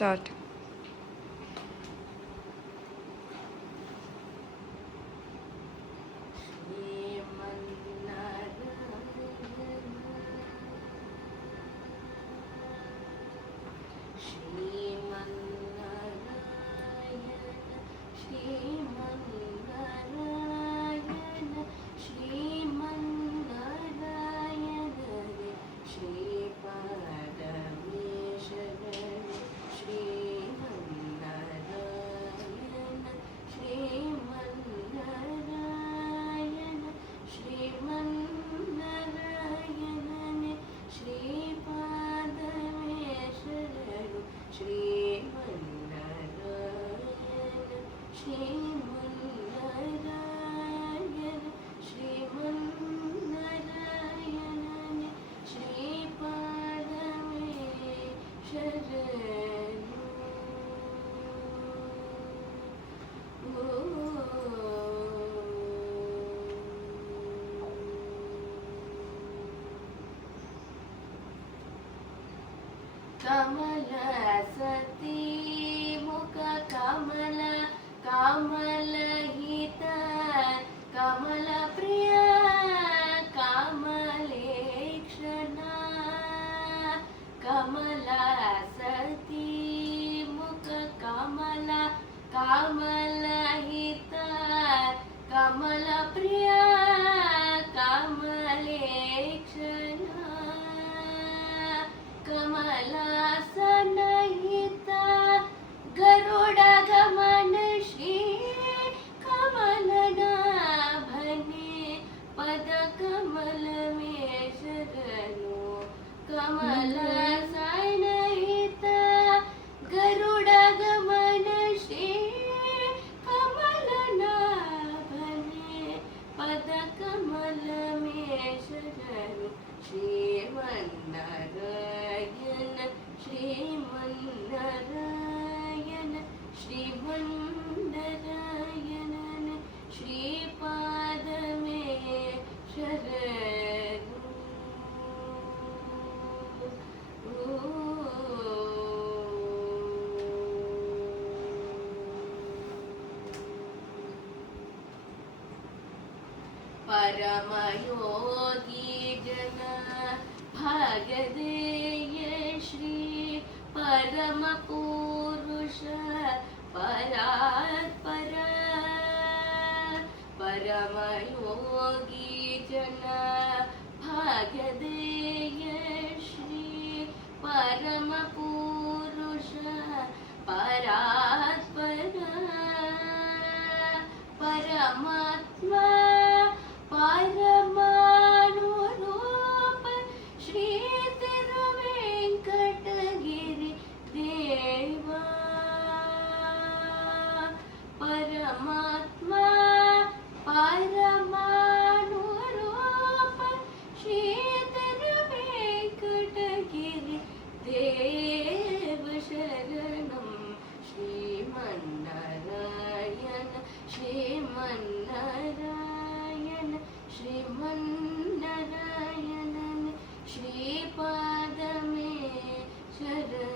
Start. ಕಮಲ ಸತಿ ಮುಖ ಕಮಲ ಕಮಲ ಹಿತ ಕಮಲ ಪ್ರಿಯ ಕಮಲೇಕ್ಷಣ ಕಮಲ ಸತಿ ಮುಖ ಕಮಲ ಕಮಲ ಹಿತ ಕಮಲ ಪ್ರಿಯ ಕಮಲೇಕ್ಷಣ ಕಮಲಾಸನಹಿತ ಗರುಡ ಗಮನ ಶ್ರೀ ಕಮಲನಾಭನೆ ಪದ ಕಮಲ ಮೇಶರನು ಕಮಲಾಸನಹಿತ ಗರುಡ ಗಮನ ಶ್ರೀ ಕಮಲನಾಭನೆ ಪದ ಕಮಲ ಮೇಶರನು ಶ್ರೀಮನ್ನಾರಾಯಣ ಶ್ರೀಮನ್ನಾರಾಯಣ ಶ್ರೀಮನ್ನಾರಾಯಣನ ಶ್ರೀಪಾದಮೇ ಶರಣು. ಪರಮಯೋಗಿ ಜನ ಭಾಗದೇಯ ಶ್ರೀ ಪರಮ ಪುರುಷ ಪರಾತ್ಪರ ಪರಮಯೋಗಿ ಜನ ಭಾಗದೇಯ ಶ್ರೀ ಪರಮ ಪುರುಷ ಪರಾತ್ಪರ ಪರಮಾತ್ಮ ಪರಮಾಣು ರೂಪ ಶ್ರೀ ತಿರುವೆಂಕಟಗಿರಿ ದೇವ ಪರಮಾತ್ಮ ಪರಮಾಣು ರೂಪ ಶ್ರೀ ತಿರುವೆಂಕಟಗಿರಿ ದೇವ ಶರಣಂ ಶ್ರೀಮನ್ನಾರಾಯಣ ಶ್ರೀಮನ್ನಾರಾಯಣ ಶ್ರೀಮನ್ನಾರಾಯಣನ ಶ್ರೀಪಾದಮೇ ಶರಣು.